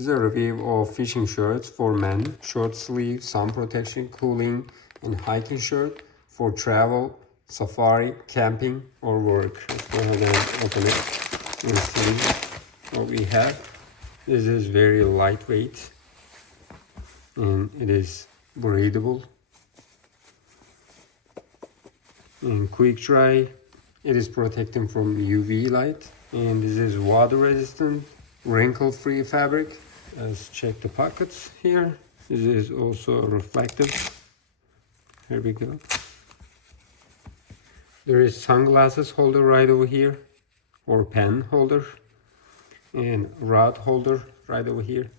This is a review of fishing shirts for men, short sleeve, sun protection, cooling, and hiking shirt for travel, safari, camping, or work. Let's go ahead and open it and see what we have. This is very lightweight and it is breathable and quick dry. It is protecting from UV light, and this is water resistant, wrinkle-free fabric. Let's check the pockets here. This is also reflective. Here we go. There is sunglasses holder right over here, or pen holder, and rod holder right over here.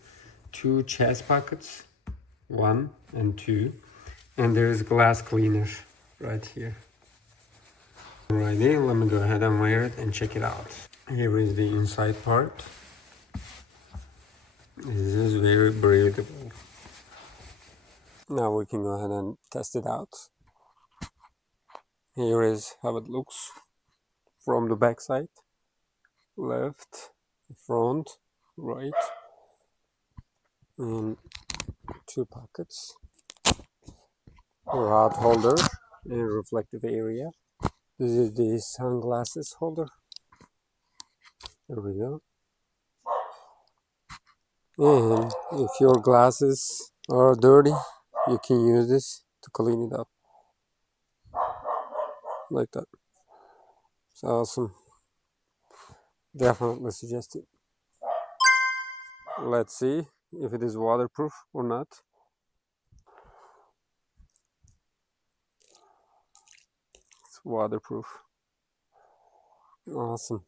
2 chest pockets, 1 and 2, and there is glass cleaner right here. Alrighty, let me go ahead and wear it and check it out. Here is the inside part. This is very breathable. Now we can go ahead and test it out. Here is how it looks from the back side. Left, front, right, and 2 pockets. A rod holder and reflective area. This is the sunglasses holder. There we go. And if your glasses are dirty, you can use this to clean it up. Like that. It's awesome. Definitely suggest it. Let's see if it is waterproof or not. It's waterproof. Awesome.